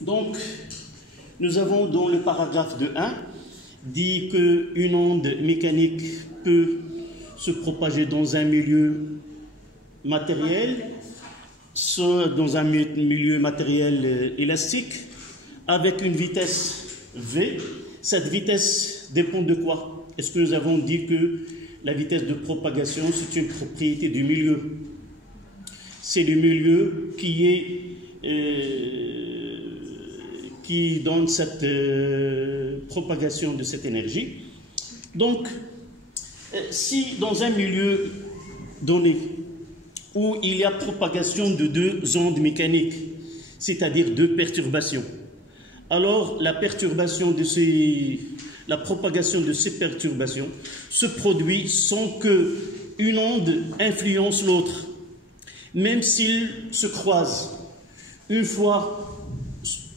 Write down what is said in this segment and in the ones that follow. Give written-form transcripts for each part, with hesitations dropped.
Donc, nous avons dans le paragraphe de 1 dit qu'une onde mécanique peut se propager dans un milieu matériel, soit dans un milieu matériel élastique, avec une vitesse V. Cette vitesse dépend de quoi? Est-ce que nous avons dit que la vitesse de propagation, c'est une propriété du milieu? C'est le milieu qui donne cette propagation de cette énergie. Donc, si dans un milieu donné où il y a propagation de deux ondes mécaniques, c'est-à-dire deux perturbations, alors la propagation de ces perturbations se produit sans qu'une onde influence l'autre, même s'ils se croisent. Une fois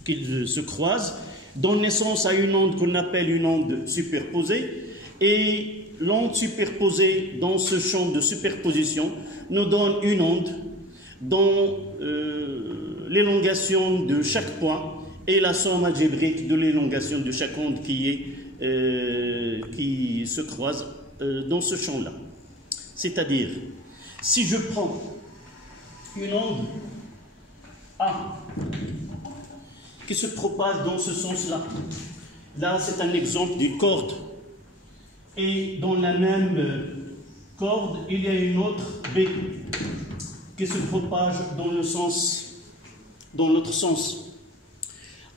qu'ils se croisent, donnent naissance à une onde qu'on appelle une onde superposée, et l'onde superposée dans ce champ de superposition nous donne une onde dont l'élongation de chaque point est la somme algébrique de l'élongation de chaque onde qui se croise dans ce champ-là. C'est-à-dire, si je prends une onde A qui se propage dans ce sens-là, là c'est un exemple d'une corde, et dans la même corde, il y a une autre B qui se propage dans l'autre sens.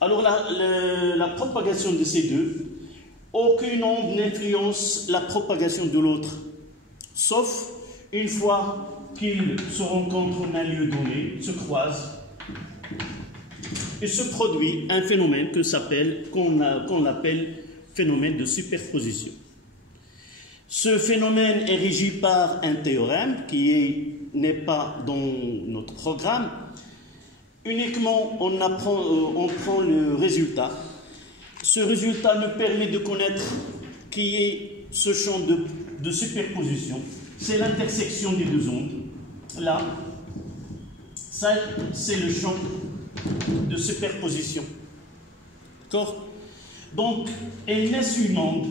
Alors la propagation de ces deux, aucune onde n'influence la propagation de l'autre, sauf une fois qu'ils se rencontrent en un lieu donné, se croisent, et se produit un phénomène qu'on appelle phénomène de superposition. Ce phénomène est régi par un théorème qui n'est pas dans notre programme. Uniquement, on prend le résultat. Ce résultat nous permet de connaître qui est ce champ de superposition. C'est l'intersection des deux ondes. Là, ça, c'est le champ de superposition. D'accord? Donc, elle laisse une onde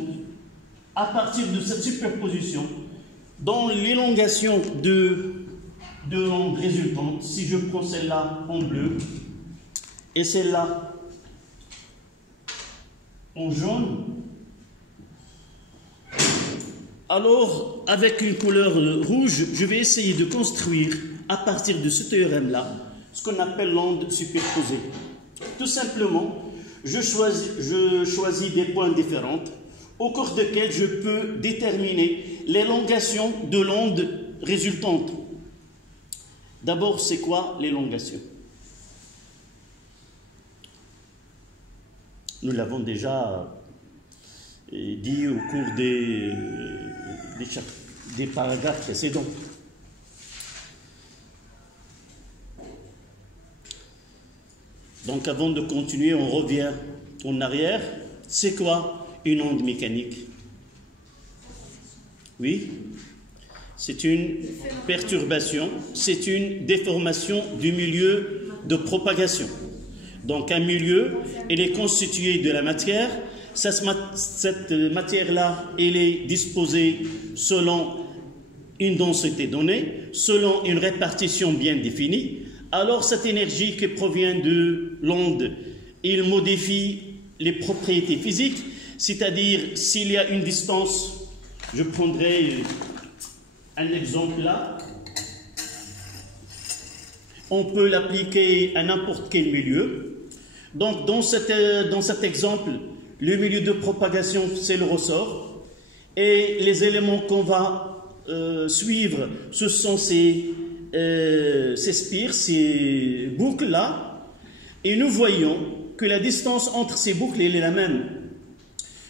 à partir de cette superposition dans l'élongation de l'onde résultante. Si je prends celle-là en bleu et celle-là en jaune, alors avec une couleur rouge, je vais essayer de construire à partir de ce théorème-là ce qu'on appelle l'onde superposée. Tout simplement, je choisis des points différents au cours desquels je peux déterminer l'élongation de l'onde résultante. D'abord, c'est quoi l'élongation? Nous l'avons déjà dit au cours des paragraphes précédents. Donc avant de continuer, on revient en arrière. C'est quoi une onde mécanique? Oui, c'est une perturbation, c'est une déformation du milieu de propagation. Donc un milieu, il est constitué de la matière. Cette matière-là, elle est disposée selon une densité donnée, selon une répartition bien définie. Alors cette énergie qui provient de l'onde, il modifie les propriétés physiques, c'est-à-dire s'il y a une distance, je prendrai un exemple là, on peut l'appliquer à n'importe quel milieu. Donc dans cet exemple, le milieu de propagation, c'est le ressort, et les éléments qu'on va suivre, ce sont ces spires, ces boucles-là, et nous voyons que la distance entre ces boucles, elle est la même.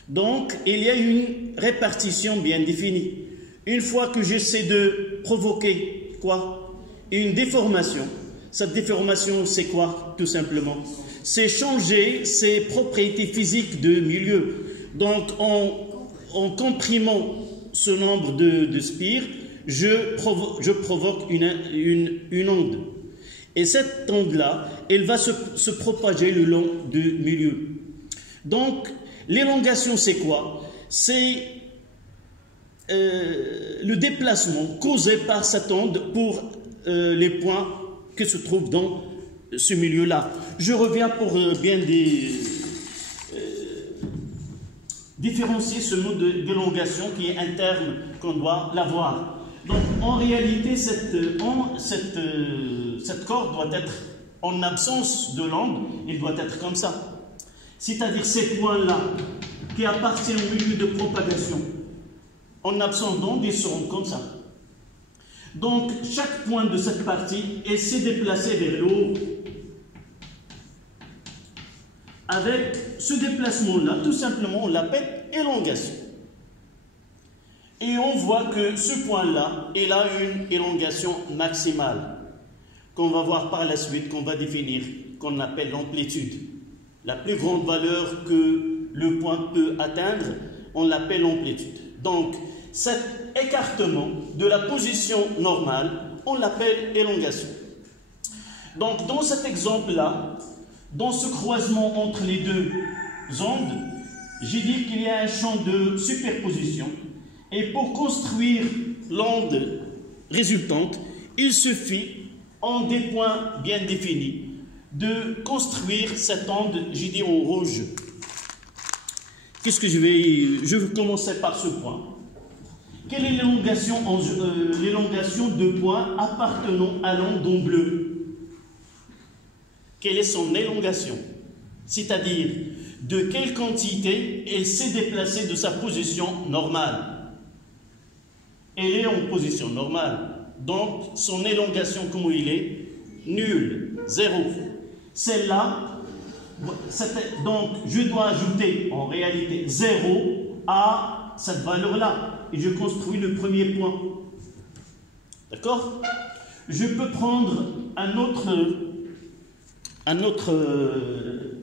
Donc, il y a une répartition bien définie. Une fois que j'essaie de provoquer, quoi? Une déformation. Cette déformation, c'est quoi, tout simplement? C'est changer ses propriétés physiques de milieu. Donc, en comprimant ce nombre de spires, je provoque une onde. Et cette onde-là, elle va se propager le long du milieu. Donc, l'élongation, c'est quoi? C'est le déplacement causé par cette onde pour les points qui se trouvent dans ce milieu-là. Je reviens pour bien différencier ce mot d'élongation qui est un terme qu'on doit l'avoir. Donc, en réalité, cette corde doit être en absence de l'onde, il doit être comme ça. C'est-à-dire ces points-là qui appartiennent au milieu de propagation, en absence d'onde, ils seront comme ça. Donc, chaque point de cette partie essaie de déplacer vers le haut. Avec ce déplacement-là, tout simplement, on l'appelle élongation. Et on voit que ce point-là, il a une élongation maximale, qu'on va voir par la suite, qu'on va définir, qu'on appelle l'amplitude. La plus grande valeur que le point peut atteindre, on l'appelle l'amplitude. Donc, cet écartement de la position normale, on l'appelle élongation. Donc, dans cet exemple-là, dans ce croisement entre les deux ondes, j'ai dit qu'il y a un champ de superposition. Et pour construire l'onde résultante, il suffit, en des points bien définis, de construire cette onde, j'ai dit en rouge. Qu'est-ce que je vais commencer par ce point. Quelle est l'élongation de points appartenant à l'onde en bleu? Quelle est son élongation? C'est-à-dire, de quelle quantité elle s'est déplacée de sa position normale? Elle est en position normale. Donc, son élongation, comment il est? Nul, 0. Celle-là, donc je dois ajouter en réalité 0 à cette valeur-là. Et je construis le premier point. D'accord? Je peux prendre un autre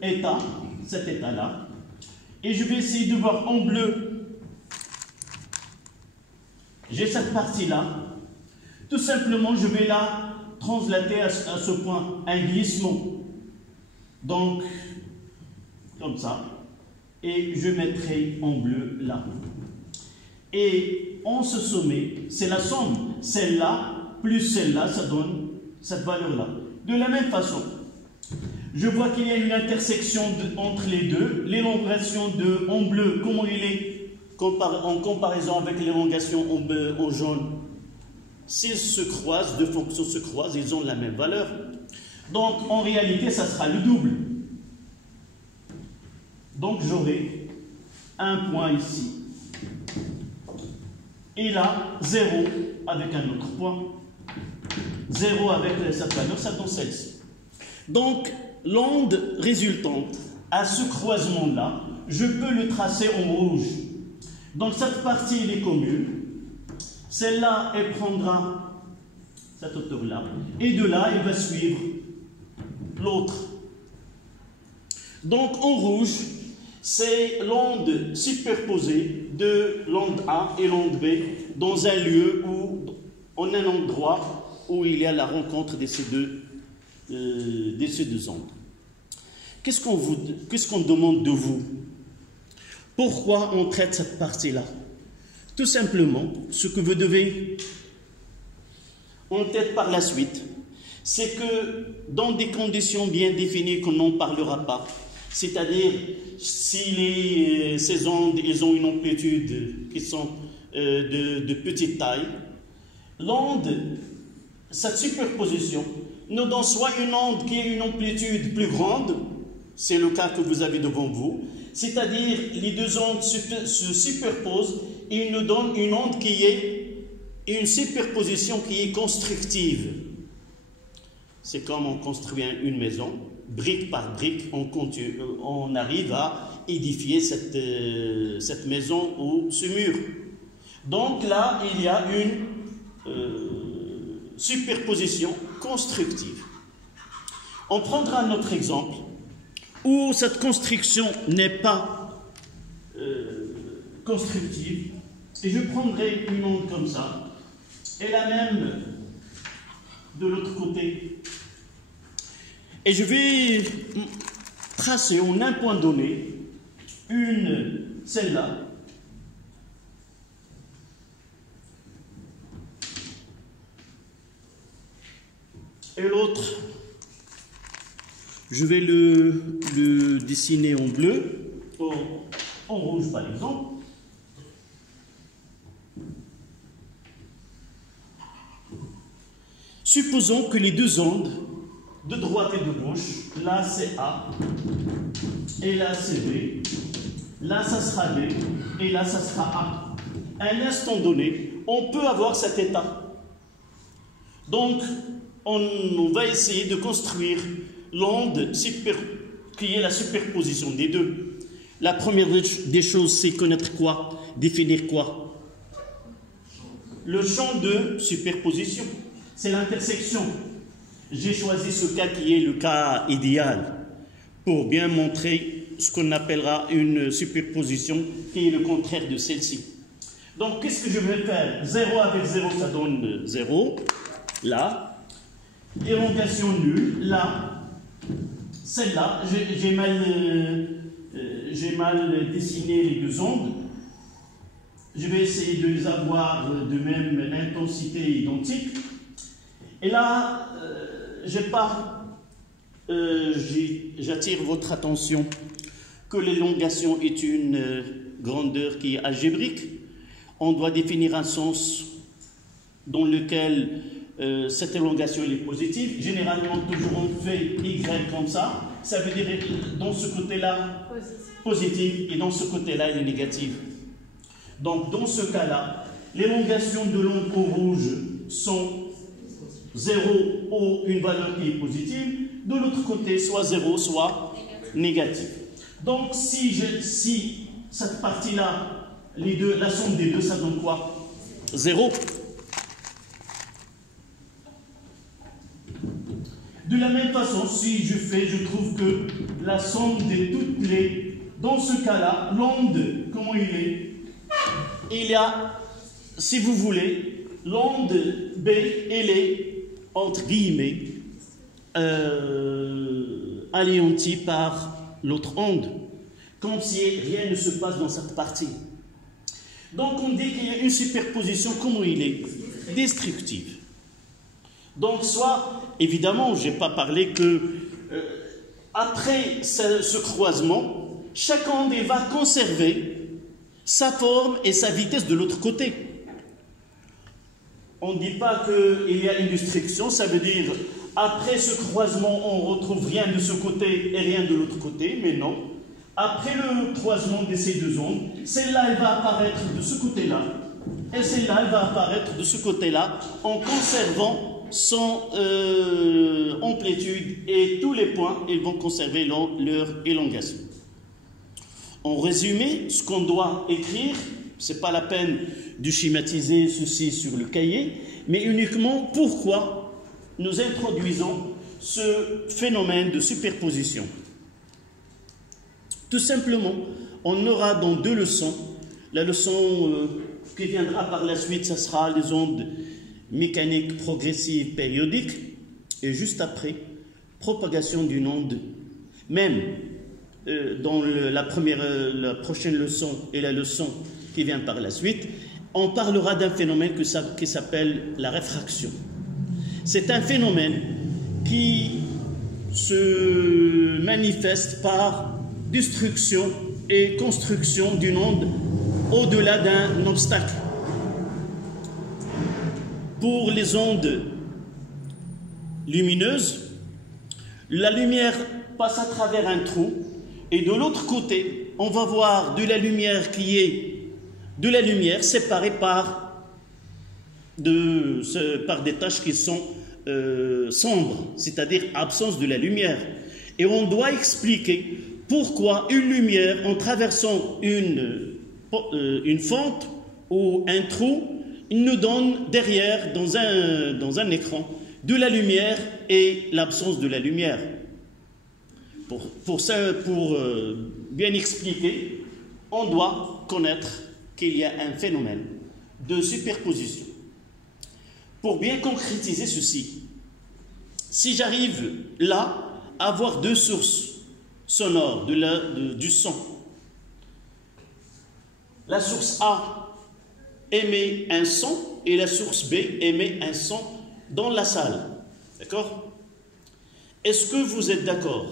état, cet état-là, et je vais essayer de voir en bleu. J'ai cette partie-là. Tout simplement, je vais la translater à ce point, un glissement. Donc, comme ça. Et je mettrai en bleu là. Et en ce sommet, c'est la somme. Celle-là plus celle-là, ça donne cette valeur-là. De la même façon, je vois qu'il y a une intersection entre les deux. L'élongation en bleu, comment il est en comparaison avec l'élongation en jaune? S'ils se croisent, deux fonctions se croisent, ils ont la même valeur. Donc, en réalité, ça sera le double. Donc, j'aurai un point ici. Et là, 0 avec un autre point. 0 avec cette valeur, ça donne celle-ci. Donc, l'onde résultante à ce croisement-là, je peux le tracer en rouge. Donc, cette partie, elle est commune. Celle-là, elle prendra cette hauteur-là. Et de là, elle va suivre l'autre. Donc, en rouge, c'est l'onde superposée de l'onde A et l'onde B dans un lieu où, en un endroit où il y a la rencontre de ces deux ondes. Qu'est-ce qu'on demande de vous? Pourquoi on traite cette partie-là? Tout simplement, ce que vous devez en tête par la suite, c'est que dans des conditions bien définies qu'on n'en parlera pas, c'est-à-dire si ces ondes ils ont une amplitude qui sont de petite taille, l'onde, cette superposition, nous donne soit une onde qui a une amplitude plus grande, c'est le cas que vous avez devant vous, c'est-à-dire les deux ondes se superposent et nous donne une onde qui est une superposition qui est constructive. C'est comme on construit une maison, brique par brique, on arrive à édifier cette maison ou ce mur. Donc là, il y a une superposition constructive. On prendra un autre exemple où cette construction n'est pas constructive, et je prendrai une onde comme ça, et la même de l'autre côté, Et je vais tracer en un point donné celle-là, et l'autre, je vais le dessiner en bleu, en rouge par exemple. Supposons que les deux ondes, de droite et de gauche, là c'est A, et là c'est B, là ça sera B, et là ça sera A. À un instant donné, on peut avoir cet état. Donc, on va essayer de construire l'onde qui est la superposition des deux. La première des choses, c'est connaître quoi? Définir quoi? Le champ de superposition. C'est l'intersection. J'ai choisi ce cas qui est le cas idéal pour bien montrer ce qu'on appellera une superposition qui est le contraire de celle-ci. Donc, qu'est-ce que je vais faire? 0 avec 0, ça donne 0. Là. Élongation nulle. Là. Celle-là. J'ai mal dessiné les deux ondes. Je vais essayer de les avoir de même intensité identique. Et là, j'attire votre attention que l'élongation est une grandeur qui est algébrique. On doit définir un sens dans lequel cette élongation est positive. Généralement, toujours on fait Y comme ça. Ça veut dire dans ce côté-là, positive, et dans ce côté-là, elle est négative. Donc, dans ce cas-là, l'élongation de l'onde au rouge sont 0 ou une valeur qui est positive, de l'autre côté, soit 0, soit négatif. Donc, si cette partie-là, la somme des deux, ça donne quoi? 0. De la même façon, si je trouve que la somme de toutes les... Dans ce cas-là, l'onde, comment il est? Il y a, si vous voulez, l'onde B, elle est entre guillemets, anéanti par l'autre onde, comme si rien ne se passe dans cette partie. Donc on dit qu'il y a une superposition, comment il est? Destructive. Donc soit, évidemment, je n'ai pas parlé que après ce croisement, chaque onde va conserver sa forme et sa vitesse de l'autre côté. On ne dit pas qu'il y a une destruction, ça veut dire après ce croisement, on ne retrouve rien de ce côté et rien de l'autre côté, mais non. Après le croisement de ces deux ondes, celle-là, elle va apparaître de ce côté-là, et celle-là, elle va apparaître de ce côté-là, en conservant son amplitude, et tous les points, ils vont conserver leur élongation. En résumé, ce qu'on doit écrire, ce n'est pas la peine de schématiser ceci sur le cahier, mais uniquement pourquoi nous introduisons ce phénomène de superposition. Tout simplement, on aura dans deux leçons. La leçon qui viendra par la suite, ce sera les ondes mécaniques progressives périodiques, et juste après, propagation d'une onde. Même dans la prochaine leçon et la leçon qui vient par la suite, on parlera d'un phénomène qui s'appelle la réfraction. C'est un phénomène qui se manifeste par destruction et construction d'une onde au-delà d'un obstacle. Pour les ondes lumineuses, la lumière passe à travers un trou, et de l'autre côté, on va voir de la lumière qui est de la lumière séparée par des taches qui sont sombres, c'est-à-dire absence de la lumière. Et on doit expliquer pourquoi une lumière, en traversant une fente ou un trou, il nous donne derrière, dans un écran, de la lumière et l'absence de la lumière. Pour bien expliquer, on doit connaître qu'il y a un phénomène de superposition. Pour bien concrétiser ceci, si j'arrive là, avoir deux sources sonores du son. La source A émet un son et la source B émet un son dans la salle. D'accord? Est-ce que vous êtes d'accord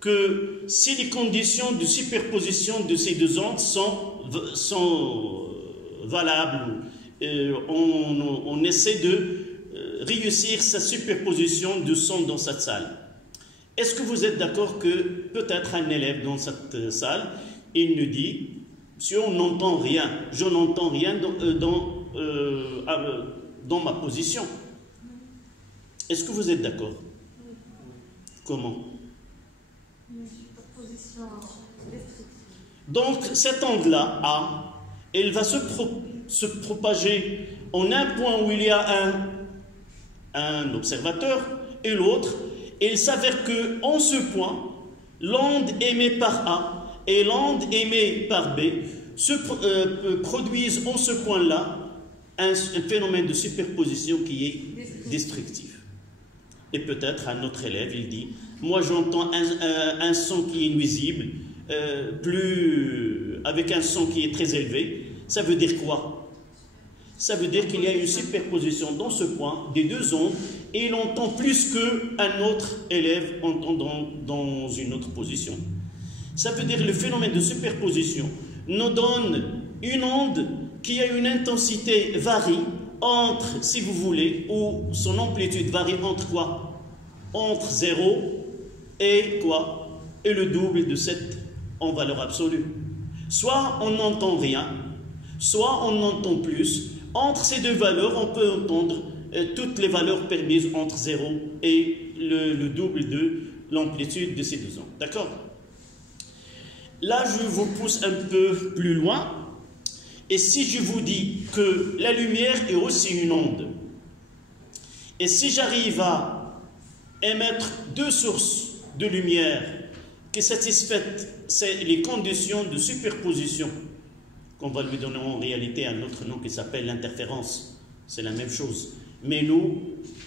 que si les conditions de superposition de ces deux ondes sont valables, on essaie de réussir sa superposition de son dans cette salle? Est-ce que vous êtes d'accord que peut-être un élève dans cette salle, il nous dit, si on n'entend rien, je n'entends rien dans ma position. Est-ce que vous êtes d'accord? Comment? Donc cet angle-là, A, il va se propager en un point où il y a un observateur et l'autre. Et il s'avère qu'en ce point, l'onde émise par A et l'onde émise par B produisent en ce point-là un phénomène de superposition qui est destructif. Et peut-être un autre élève, il dit, moi j'entends un son qui est nuisible, avec un son qui est très élevé. Ça veut dire quoi? Ça veut dire qu'il y a une superposition dans ce point des deux ondes et il entend plus qu'un autre élève entend dans une autre position. Ça veut dire que le phénomène de superposition nous donne une onde qui a une intensité varie entre, si vous voulez, ou son amplitude varie entre quoi? Entre 0 et quoi? Et le double de 7 en valeur absolue. Soit on n'entend rien, soit on entend plus. Entre ces deux valeurs, on peut entendre toutes les valeurs permises entre 0 et le double de l'amplitude de ces deux ondes. D'accord? Là, je vous pousse un peu plus loin. Et si je vous dis que la lumière est aussi une onde, et si j'arrive à émettre deux sources de lumière qui satisfassent les conditions de superposition, qu'on va lui donner en réalité un autre nom qui s'appelle l'interférence, c'est la même chose. Mais nous,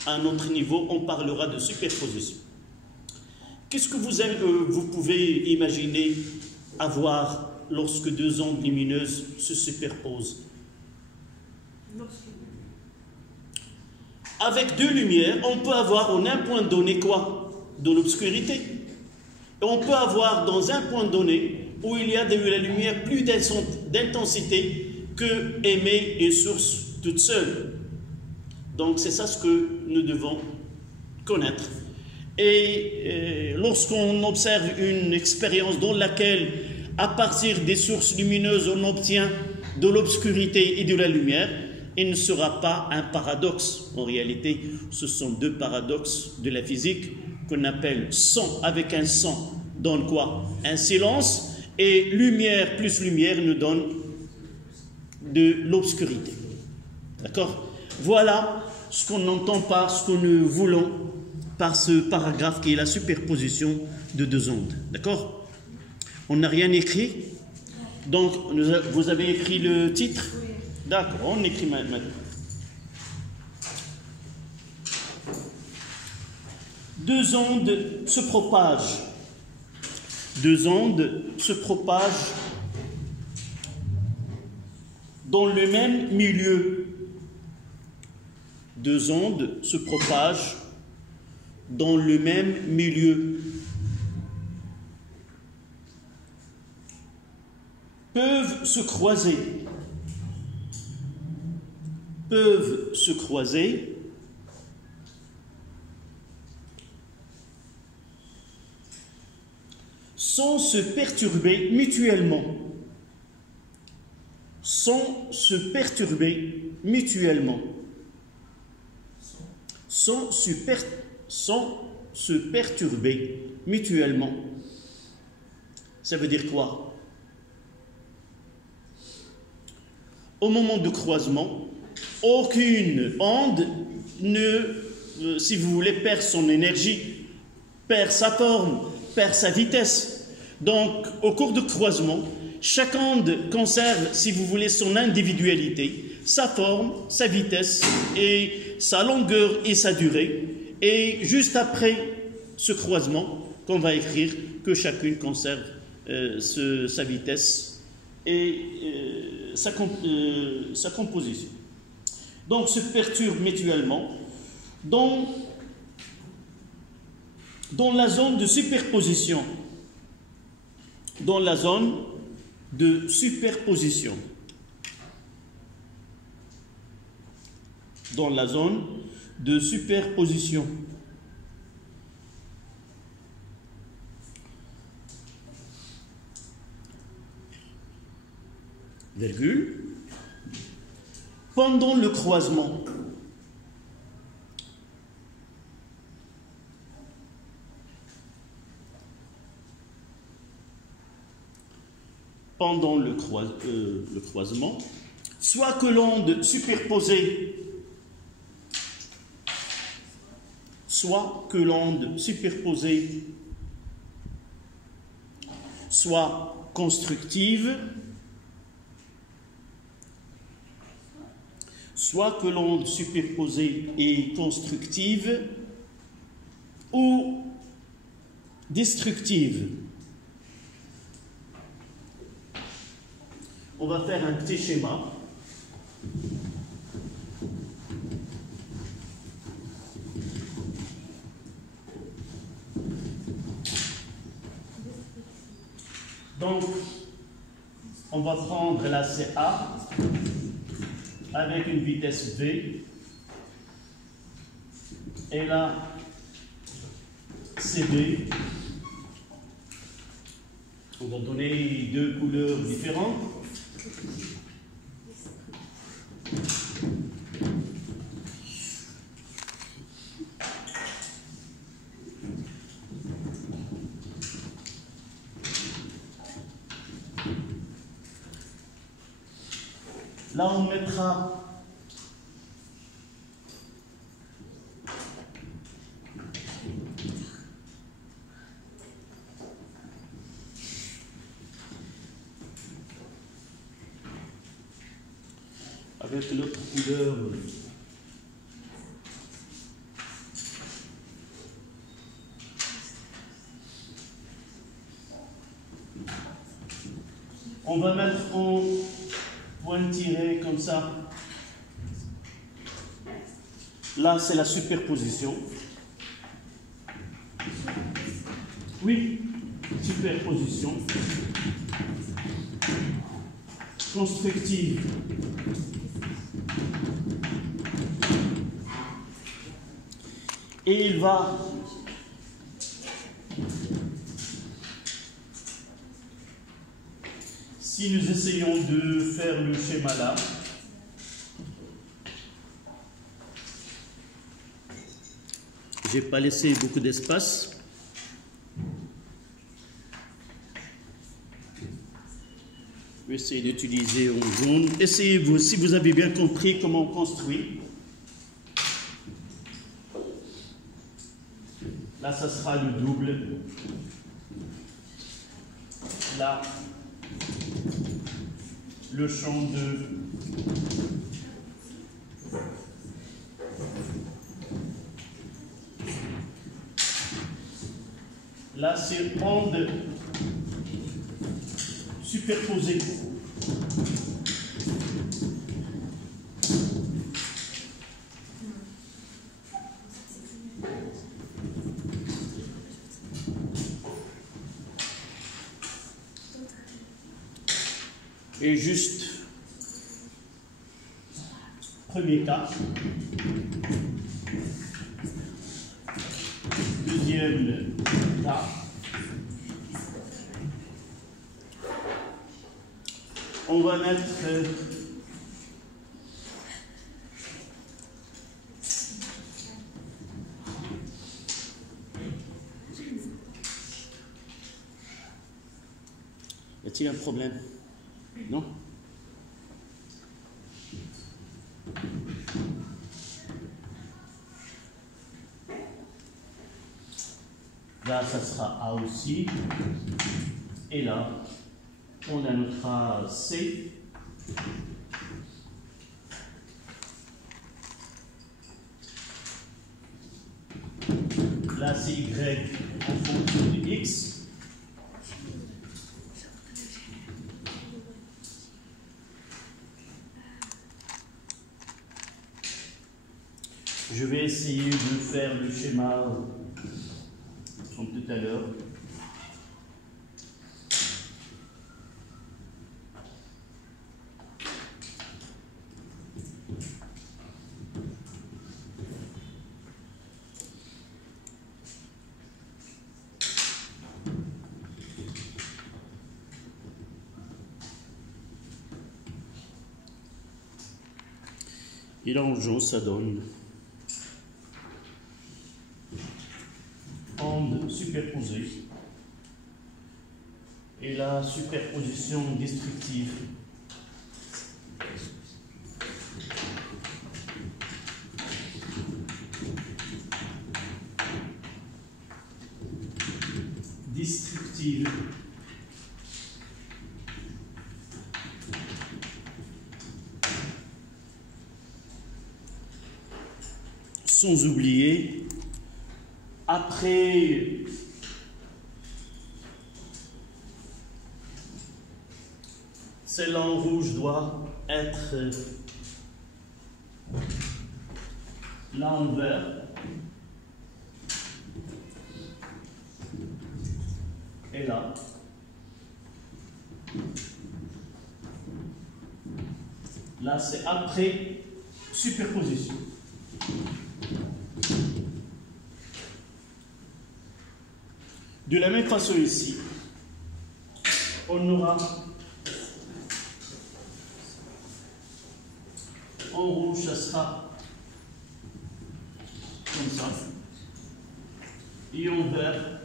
à notre niveau, on parlera de superposition. Qu'est-ce que vous pouvez imaginer avoir lorsque deux ondes lumineuses se superposent? Avec deux lumières, on peut avoir en un point donné quoi? De l'obscurité. Et on peut avoir dans un point donné où il y a de la lumière plus d'intensité que émet une source toute seule. Donc c'est ça ce que nous devons connaître. Et lorsqu'on observe une expérience dans laquelle, à partir des sources lumineuses, on obtient de l'obscurité et de la lumière, il ne sera pas un paradoxe. En réalité, ce sont deux paradoxes de la physique qu'on appelle son avec un son donne quoi? Un silence. Et lumière plus lumière nous donne de l'obscurité. D'accord? Voilà ce qu'on n'entend pas, ce que nous voulons par ce paragraphe qui est la superposition de deux ondes. D'accord? On n'a rien écrit. Donc, vous avez écrit le titre? D'accord, on écrit maintenant. Deux ondes se propagent. Deux ondes se propagent dans le même milieu. Deux ondes se propagent dans le même milieu. Peuvent se croiser. Peuvent se croiser. Sans se perturber mutuellement. Sans se perturber mutuellement. Sans se perturber mutuellement. Ça veut dire quoi? Au moment de croisement, aucune onde ne, si vous voulez, perd son énergie, perd sa forme, perd sa vitesse. Donc, au cours de croisement, chaque onde conserve, si vous voulez, son individualité, sa forme, sa vitesse, et sa longueur et sa durée. Et juste après ce croisement qu'on va écrire, que chacune conserve sa vitesse et sa composition. Donc se perturbent mutuellement dans la zone de superposition. Dans la zone de superposition. Dans la zone de superposition. Virgule. Pendant le croisement. Pendant le croisement, soit que l'onde superposée, soit constructive, soit que l'onde superposée est constructive ou destructive. On va faire un petit schéma. Donc, on va prendre la CA avec une vitesse V et la CB. On va donner deux couleurs différentes. Là, on mettra avec l'autre couleur on va mettre en point tiré comme ça. Là, c'est la superposition. Oui, superposition. Constructive. Et il va si nous essayons de faire le schéma là, j'ai pas laissé beaucoup d'espace. Je vais essayer d'utiliser en jaune. Essayez-vous, si vous avez bien compris comment on construit. Là, ça sera le double. Là, le champ de là, c'est onde superposée. Et juste, premier cas, deuxième cas, on va mettre y a-t-il un problème? Non? Là, ça sera A aussi. Et là, on a notre C. La C c'est y en fonction de x. Je vais essayer de faire le schéma comme tout à l'heure. Et là, en jaune, ça donne onde superposée et la superposition destructive. Destructive. Sans oublier, après celle-là en rouge doit être là en vert et là. Là, c'est après superposition. De la même façon ici, on aura en rouge, ça sera comme ça, et en vert,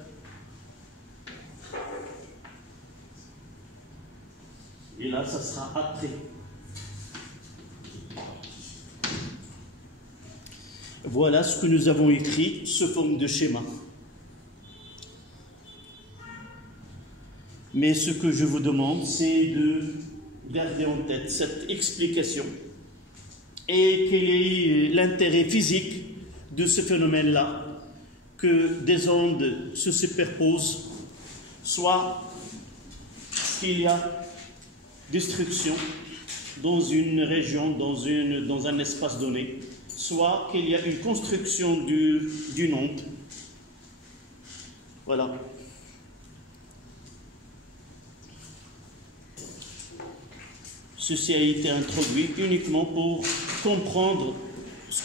et là, ça sera après. Voilà ce que nous avons écrit sous forme de schéma. Mais ce que je vous demande, c'est de garder en tête cette explication et quel est l'intérêt physique de ce phénomène-là, que des ondes se superposent, soit qu'il y a destruction dans une région, dans un espace donné, soit qu'il y a une construction d'une onde. Voilà. Ceci a été introduit uniquement pour comprendre ce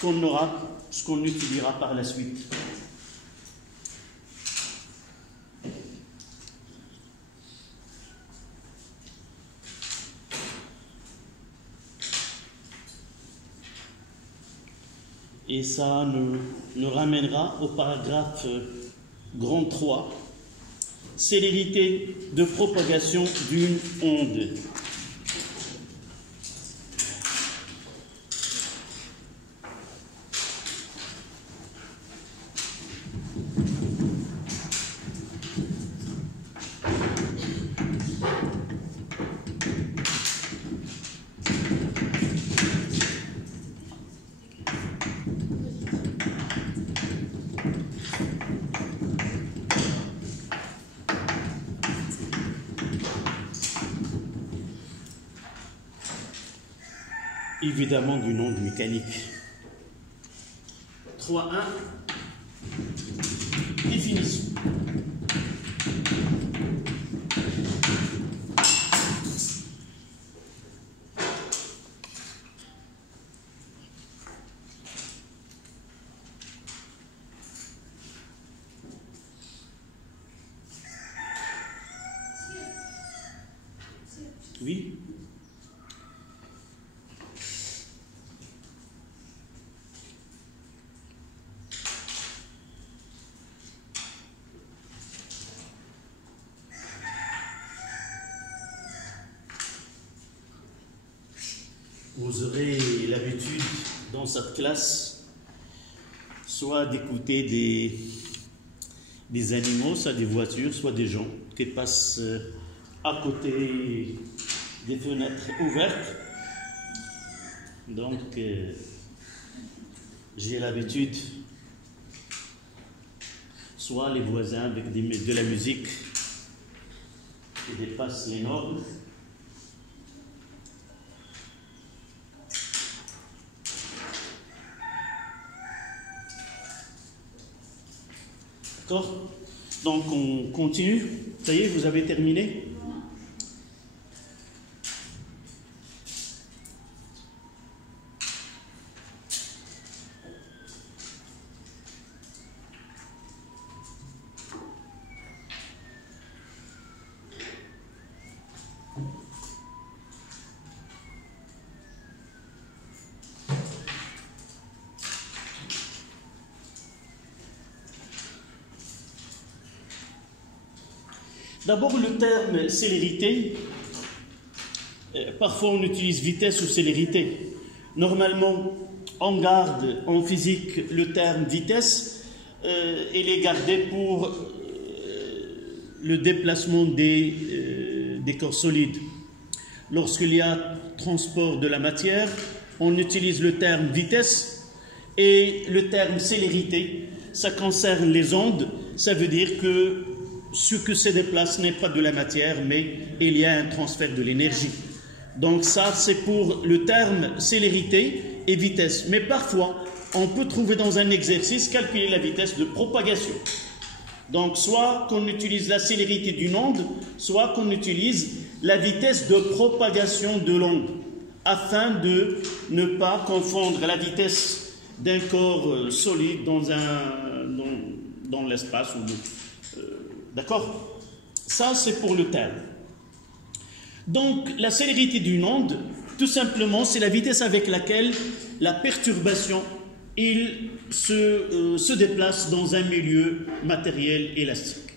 qu'on étudiera par la suite. Et ça nous ramènera au paragraphe grand 3, célérité de propagation d'une onde. Évidemment d'une onde mécanique. 3.1 définition. Oui. Vous aurez l'habitude dans cette classe soit d'écouter des animaux, soit des voitures, soit des gens qui passent à côté des fenêtres ouvertes. Donc, j'ai l'habitude soit les voisins avec de la musique qui dépasse les normes. D'accord? Donc on continue. Ça y est, vous avez terminé? D'abord, le terme célérité, parfois on utilise vitesse ou célérité. Normalement, on garde en physique le terme vitesse, il est gardé pour le déplacement des corps solides. Lorsqu'il y a transport de la matière, on utilise le terme vitesse, et le terme célérité, ça concerne les ondes. Ça veut dire que ce que se déplace n'est pas de la matière, mais il y a un transfert de l'énergie. Donc ça, c'est pour le terme célérité et vitesse. Mais parfois, on peut trouver dans un exercice calculer la vitesse de propagation. Donc soit qu'on utilise la célérité d'une onde, soit qu'on utilise la vitesse de propagation de l'onde, afin de ne pas confondre la vitesse d'un corps solide dans l'espace. D'accord? Ça, c'est pour le terme. Donc, la célérité d'une onde, tout simplement, c'est la vitesse avec laquelle la perturbation se déplace dans un milieu matériel élastique.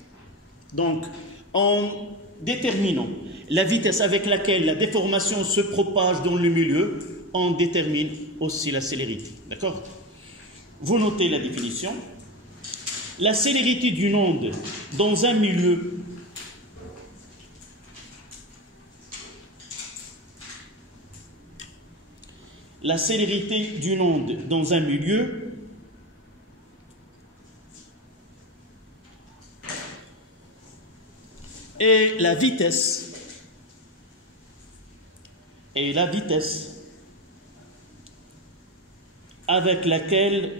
Donc, en déterminant la vitesse avec laquelle la déformation se propage dans le milieu, on détermine aussi la célérité. D'accord? Vous notez la définition. La célérité d'une onde dans un milieu et la vitesse avec laquelle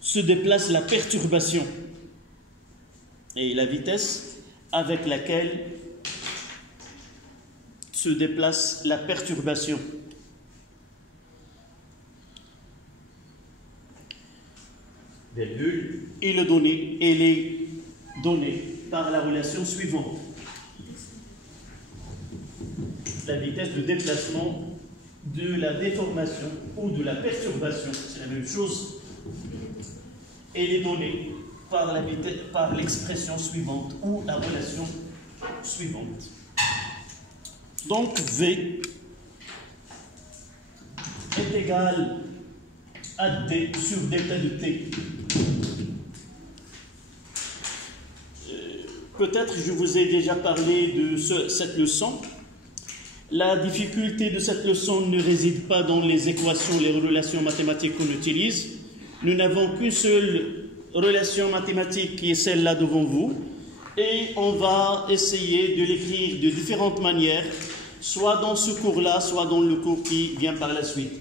se déplace la perturbation, et la vitesse avec laquelle se déplace la perturbation. Virgule, et elle est donnée par la relation suivante. La vitesse de déplacement de la déformation ou de la perturbation, c'est la même chose. Elle est donnée par l'expression suivante ou la relation suivante. Donc V est égal à D sur delta de T. Peut-être je vous ai déjà parlé de cette leçon. La difficulté de cette leçon ne réside pas dans les équations, les relations mathématiques qu'on utilise. Nous n'avons qu'une seule relation mathématique qui est celle-là devant vous, et on va essayer de l'écrire de différentes manières, soit dans ce cours-là, soit dans le cours qui vient par la suite.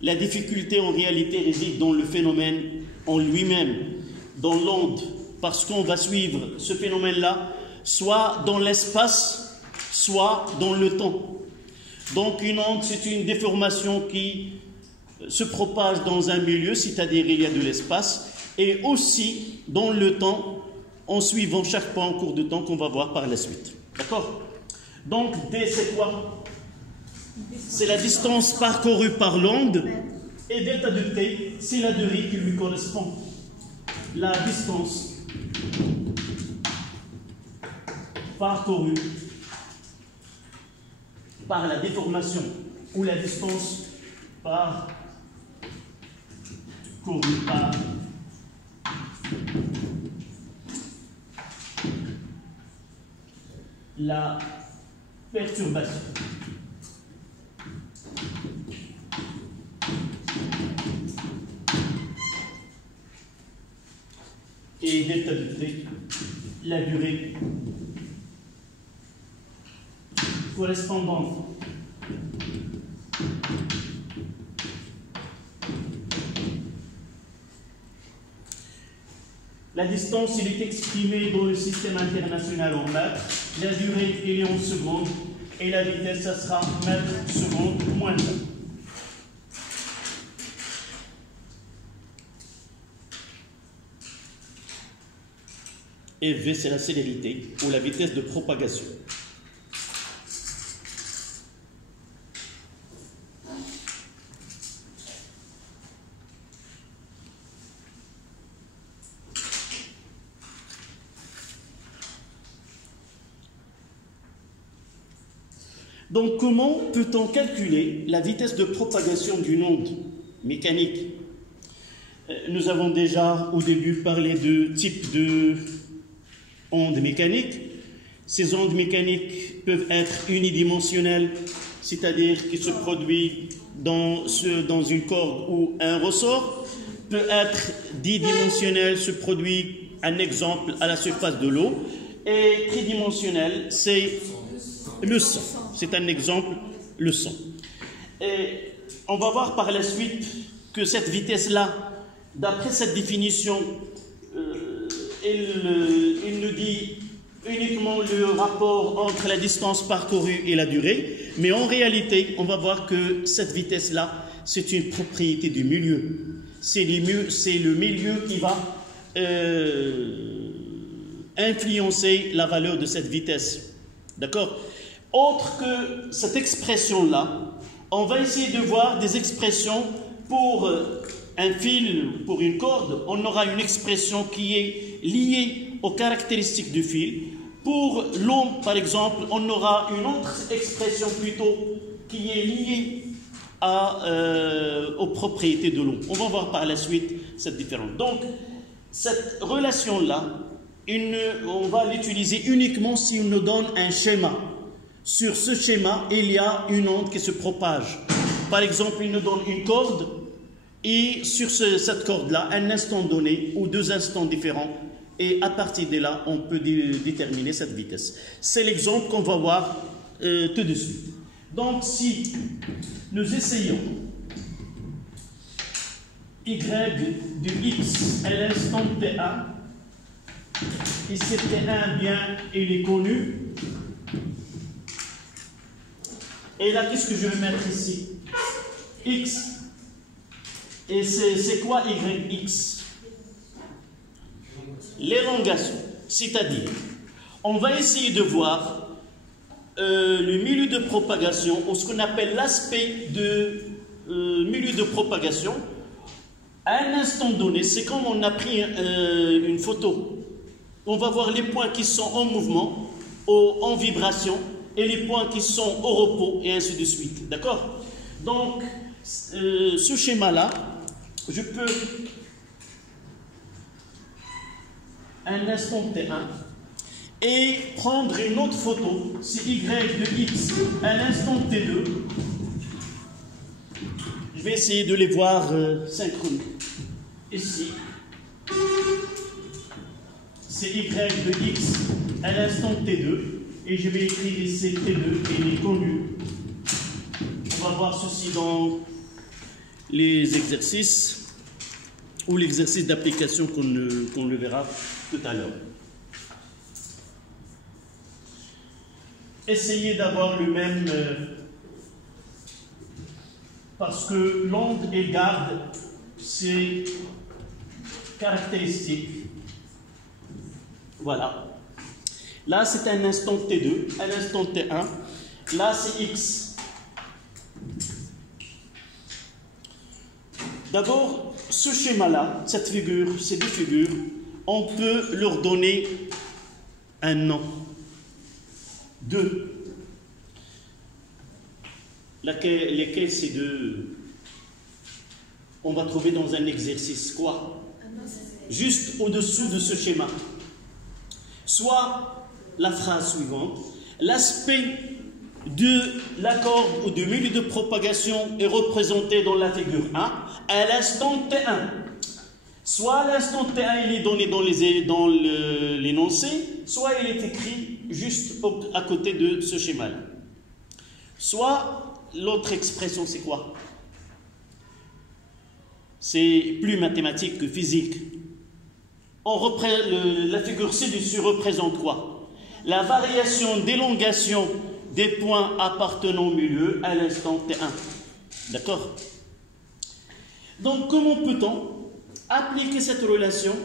La difficulté en réalité réside dans le phénomène en lui-même, dans l'onde, parce qu'on va suivre ce phénomène-là, soit dans l'espace, soit dans le temps. Donc une onde, c'est une déformation qui se propage dans un milieu, c'est-à-dire il y a de l'espace, et aussi dans le temps, en suivant chaque point en cours de temps qu'on va voir par la suite. D'accord? Donc D, c'est quoi? C'est la distance parcourue par l'onde, et delta de T, c'est la durée qui lui correspond. La distance parcourue par la déformation, ou la distance parcourue par la perturbation. delta de T, la durée correspondante la distance, il est exprimée dans le système international en mètres, la durée, elle est en secondes, et la vitesse, ça sera mètres secondes moins 1. Et V, c'est la célérité ou la vitesse de propagation. Donc, comment peut-on calculer la vitesse de propagation d'une onde mécanique? Nous avons déjà au début parlé de types de ondes mécaniques. Ces ondes mécaniques peuvent être unidimensionnelles, c'est-à-dire qui se produisent dans une corde ou un ressort, peut être didimensionnelle, se produit, un exemple, à la surface de l'eau, et tridimensionnelle, c'est le son. C'est un exemple, le son. Et on va voir par la suite que cette vitesse-là, d'après cette définition, il nous dit uniquement le rapport entre la distance parcourue et la durée, mais en réalité, on va voir que cette vitesse-là, c'est une propriété du milieu. C'est le milieu qui va influencer la valeur de cette vitesse. D'accord? Autre que cette expression-là, on va essayer de voir des expressions pour un fil, pour une corde. On aura une expression qui est liée aux caractéristiques du fil. Pour l'eau, par exemple, on aura une autre expression plutôt qui est liée aux propriétés de l'eau. On va voir par la suite cette différence. Donc, cette relation-là, on va l'utiliser uniquement si on nous donne un schéma. Sur ce schéma, il y a une onde qui se propage. Par exemple, il nous donne une corde et sur cette corde-là, un instant donné ou deux instants différents, et à partir de là, on peut déterminer cette vitesse. C'est l'exemple qu'on va voir tout de suite. Donc, si nous essayons y de x à l'instant t1, et ce t1, bien, il est connu. Et là, qu'est-ce que je vais mettre ici? X. Et c'est quoi YX? L'élongation. C'est-à-dire, on va essayer de voir le milieu de propagation, ou ce qu'on appelle l'aspect de milieu de propagation. À un instant donné, c'est comme on a pris une photo. On va voir les points qui sont en mouvement, en vibration, et les points qui sont au repos, et ainsi de suite. D'accord? Donc, ce schéma-là, je peux, un instant T1, et prendre une autre photo, c'est Y de X, à l'instant T2. Je vais essayer de les voir synchrones. Ici, c'est Y de X à l'instant T2. Et je vais écrire ici T2 et il est connu. On va voir ceci dans les exercices ou l'exercice d'application qu'on le verra tout à l'heure. Essayez d'avoir le même parce que l'onde elle garde ses caractéristiques. Voilà. Là, c'est un instant T2, un instant T1. Là, c'est X. D'abord, ce schéma-là, cette figure, ces deux figures, on peut leur donner un nom. Deux. Lesquels ces deux, on va trouver dans un exercice quoi? Juste au-dessous de ce schéma. Soit la phrase suivante, l'aspect de la corde ou du milieu de propagation est représenté dans la figure 1 à l'instant T1. Soit l'instant T1 il est donné dans l'énoncé, soit il est écrit juste à côté de ce schéma-là. Soit l'autre expression, c'est quoi? C'est plus mathématique que physique. La figure ci-dessus représente quoi? La variation d'élongation des points appartenant au milieu à l'instant T1. D'accord? Donc, comment peut-on appliquer cette relation?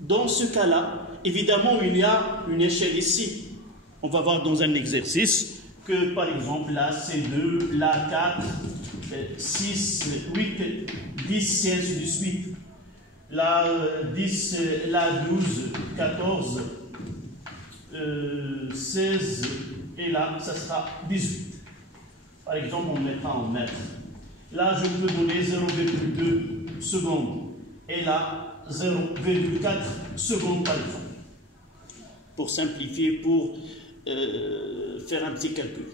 Dans ce cas-là, évidemment, il y a une échelle ici. On va voir dans un exercice que, par exemple, là, C2, là, 4, 6, 8, 10, et ainsi de suite. Là, 10, là, 12, 14, 16, et là, ça sera 18. Par exemple, on mettra en mètres. Là, je peux donner 0,2 secondes. Et là, 0,4 secondes par exemple. Pour simplifier, pour faire un petit calcul.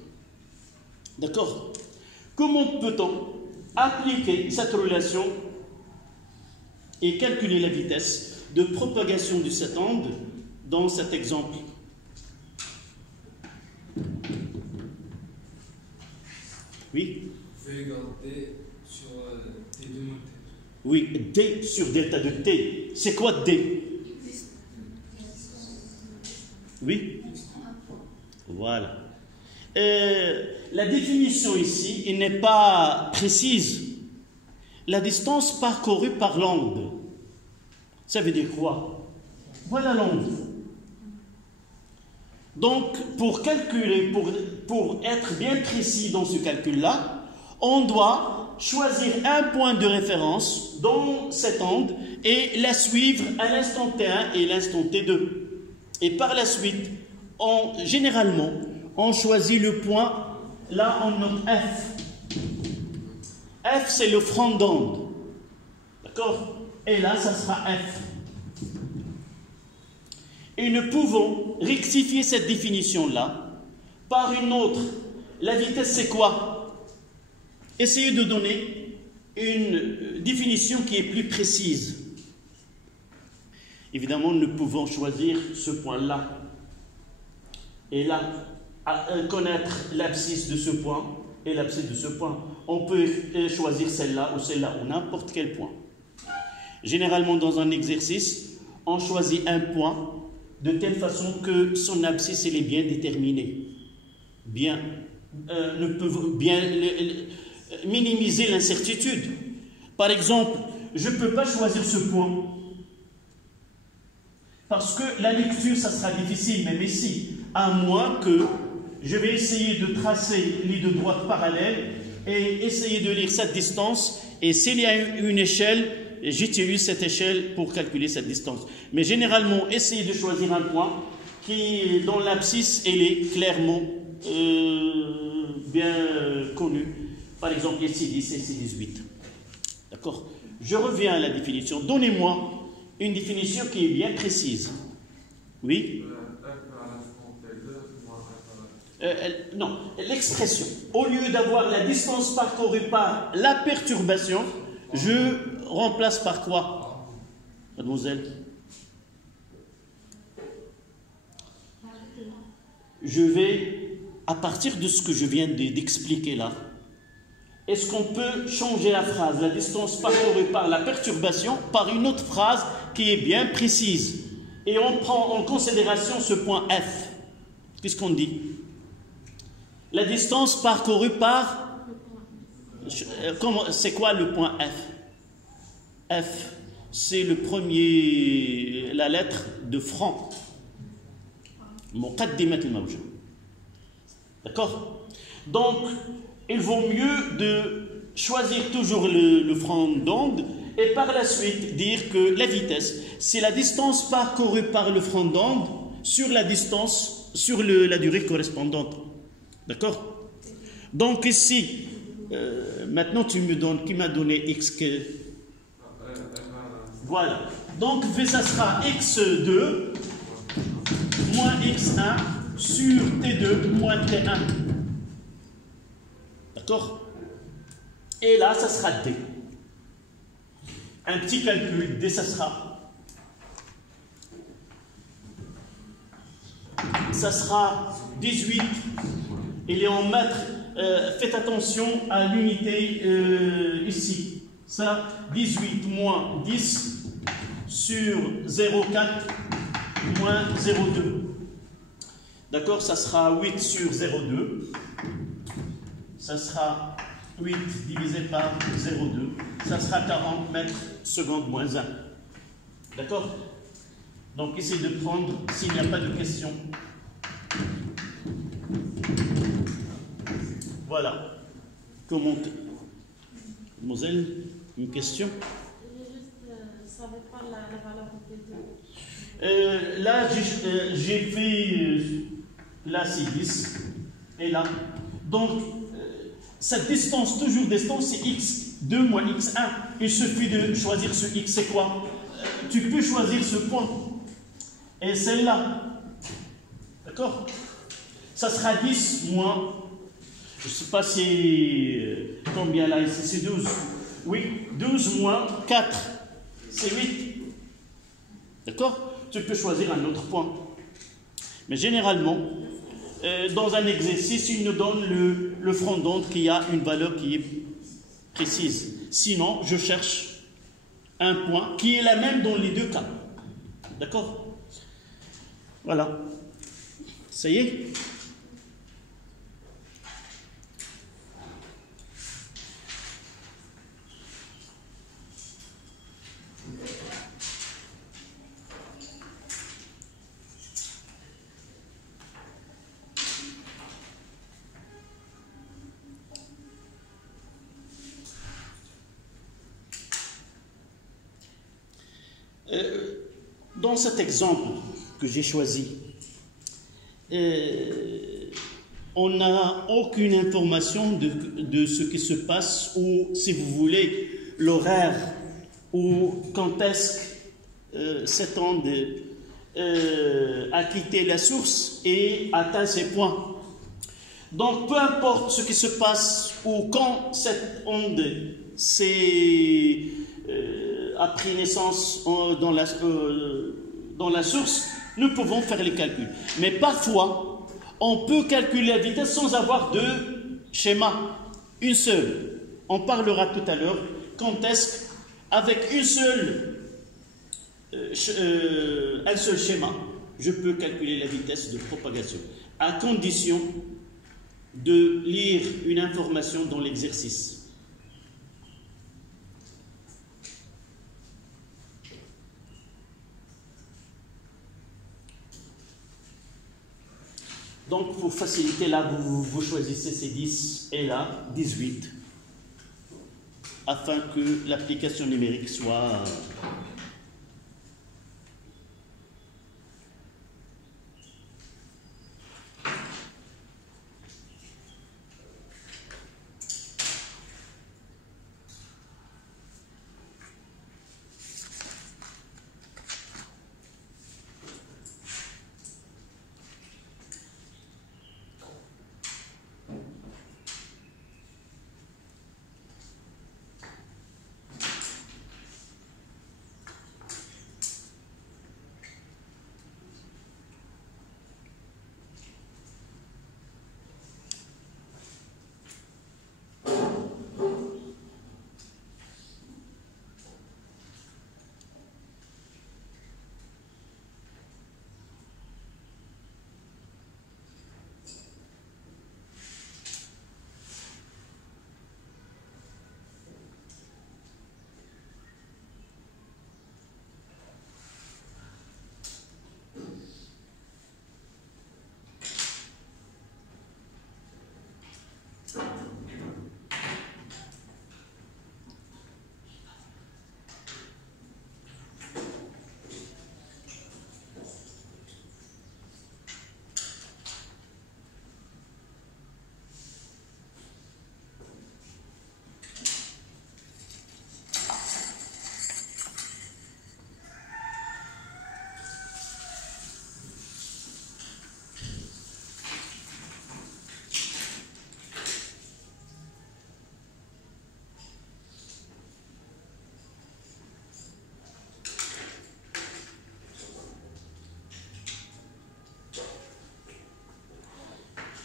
D'accord? Comment peut-on appliquer cette relation et calculer la vitesse de propagation de cette onde dans cet exemple? Oui? V égale D sur T2 moins T. Oui, D sur delta de T. C'est quoi D? Oui? Voilà. La définition ici, il n'est pas précise. La distance parcourue par l'onde. Ça veut dire quoi? Voilà l'onde. Donc, pour calculer, pour être bien précis dans ce calcul-là, on doit choisir un point de référence dans cette onde et la suivre à l'instant T1 et l'instant T2. Et par la suite, généralement, on choisit le point, là on note F. F, c'est le front d'onde. D'accord? Et là, ça sera F. Et nous pouvons rectifier cette définition-là par une autre. La vitesse, c'est quoi? Essayez de donner une définition qui est plus précise. Évidemment, nous pouvons choisir ce point-là. Et là, connaître l'abscisse de ce point et l'abscisse de ce point. On peut choisir celle-là ou celle-là, ou n'importe quel point. Généralement, dans un exercice, on choisit un point de telle façon que son abscisse elle est bien déterminée. Nous pouvons bien minimiser l'incertitude. Par exemple, je ne peux pas choisir ce point parce que la lecture, ça sera difficile, même ici, à moins que je vais essayer de tracer les deux droites parallèles et essayer de lire cette distance. Et s'il y a une échelle, j'utilise cette échelle pour calculer cette distance. Mais généralement, essayez de choisir un point dont l'abscisse elle est clairement bien connue. Par exemple, ici 10 et ici 18. D'accord? Je reviens à la définition. Donnez-moi une définition qui est bien précise. Oui? Non, l'expression. Au lieu d'avoir la distance parcourue par la perturbation, je remplace par quoi, mademoiselle? Je vais, à partir de ce que je viens d'expliquer là, est-ce qu'on peut changer la phrase, la distance parcourue par la perturbation, par une autre phrase qui est bien précise? Et on prend en considération ce point F. Qu'est-ce qu'on dit? La distance parcourue par... C'est quoi le point F? F, c'est le premier, la lettre de franc. Muqaddimat al-mawja. D'accord? Donc, il vaut mieux de choisir toujours le front d'onde et par la suite dire que la vitesse, c'est la distance parcourue par le front d'onde sur la distance, sur la durée correspondante. D'accord? Donc ici, maintenant tu m'as donné x que... Voilà. Donc V, ça sera x2 moins x1 sur T2 moins T1. D'accord? Et là, ça sera D. un petit calcul, dès ça sera 18, il est en mètres, faites attention à l'unité ici, ça 18 moins 10 sur 0,4 moins 0,2, d'accord, ça sera 8 sur 0,2, ça sera 8 divisé par 0,2, ça sera 40 mètres secondes moins 1, d'accord. Donc essayez de prendre, s'il n'y a pas de questions. Voilà. Comment, mademoiselle, une question? Je ne savais pas la valeur des deux. Là, j'ai fait, là c'est 10, et là. Donc, cette distance, toujours distance, c'est x2 moins x1. Il suffit de choisir ce x, c'est quoi? Tu peux choisir ce point. Et celle-là. D'accord? Ça sera 10 moins, je ne sais pas c'est combien là ici, c'est 12. Oui, 12 moins 4, c'est 8. D'accord? Tu peux choisir un autre point. Mais généralement, dans un exercice, il nous donne le front d'onde qui a une valeur qui est précise. Sinon, je cherche un point qui est la même dans les deux cas. D'accord? Voilà. Ça y est? Dans cet exemple que j'ai choisi, on n'a aucune information de ce qui se passe, ou si vous voulez, l'horaire, ou quand est-ce que cette onde a quitté la source et atteint ses points. Donc peu importe ce qui se passe, ou quand cette onde a pris naissance dans la source, nous pouvons faire les calculs. Mais parfois, on peut calculer la vitesse sans avoir de schéma, une seule. On parlera tout à l'heure quand est-ce qu'avec un seul schéma, je peux calculer la vitesse de propagation, à condition de lire une information dans l'exercice. Donc, pour faciliter, là, vous choisissez ces 10 et là, 18, afin que l'application numérique soit...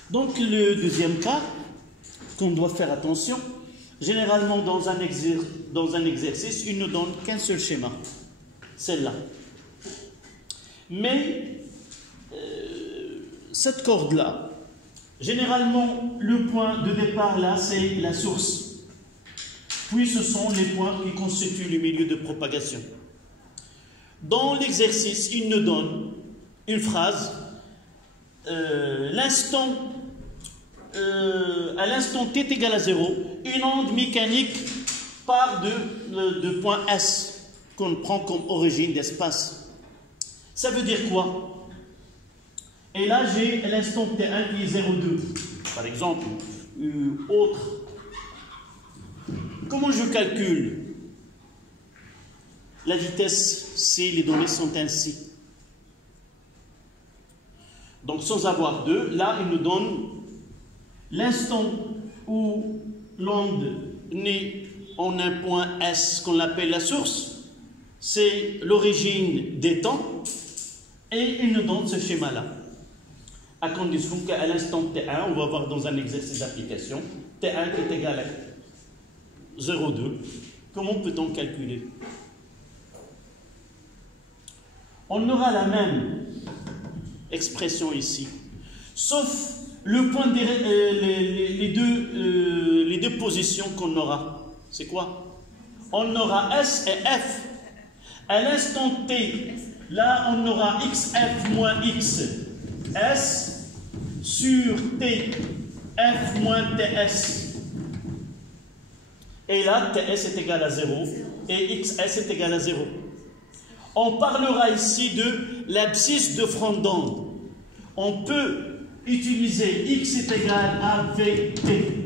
Donc le deuxième cas, qu'on doit faire attention, généralement dans un exercice, il ne donne qu'un seul schéma, celle-là. Mais cette corde-là, généralement le point de départ là, c'est la source. Puis ce sont les points qui constituent le milieu de propagation. Dans l'exercice, il nous donne une phrase, à l'instant t est égal à 0, une onde mécanique part de point S, qu'on prend comme origine d'espace. Ça veut dire quoi? Et là, j'ai l'instant T1 qui est 0,2, par exemple, autre. Comment je calcule la vitesse si les données sont ainsi? Donc, sans avoir 2, là, il nous donne l'instant où l'onde naît en un point S qu'on appelle la source, c'est l'origine des temps, et il nous donne ce schéma-là. À condition qu'à l'instant T1, on va voir dans un exercice d'application, T1 qui est égal à 0,2. Comment peut-on calculer? On aura la même expression ici, sauf le point les deux positions qu'on aura. C'est quoi? On aura S et F. À l'instant T, là on aura XF moins X S sur T, F moins TS. Et là, TS est égal à 0 et XS est égal à 0. On parlera ici de l'abscisse de front d'onde. On peut utiliser X est égal à VT.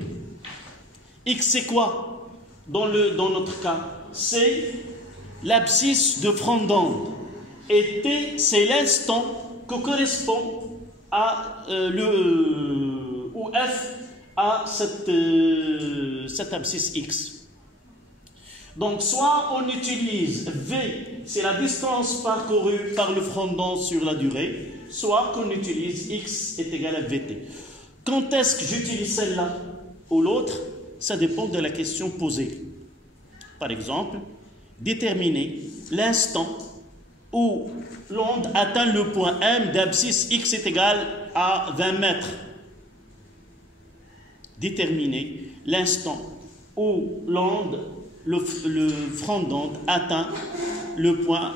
X c'est quoi dans notre cas? C'est l'abscisse de front d'onde. Et T c'est l'instant que correspond à ou F à cette abscisse X. Donc, soit on utilise V, c'est la distance parcourue par le front d'onde sur la durée, soit qu'on utilise X est égal à VT. Quand est-ce que j'utilise celle-là ou l'autre? Ça dépend de la question posée. Par exemple, déterminer l'instant où l'onde atteint le point M d'abscisse X est égal à 20 mètres. Déterminer l'instant où l'onde, le front d'onde atteint le point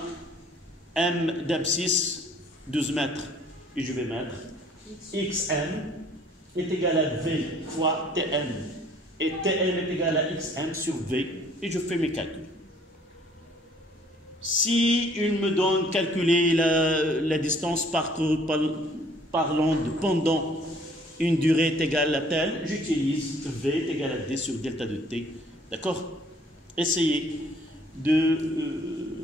M d'abscisse 12 mètres. Et je vais mettre XM est égal à V fois TM. Et TM est égal à XM sur V. Et je fais mes calculs. Si il me donne calculer la distance parcourue par l'onde pendant une durée est égale à telle, j'utilise V est égal à D sur delta de T. D'accord? Essayez de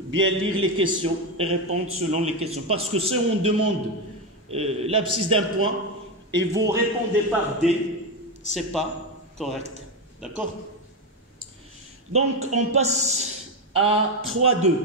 bien lire les questions et répondre selon les questions. Parce que si on demande l'abscisse d'un point et vous répondez par D, ce n'est pas correct. D'accord? Donc, on passe à 3.2.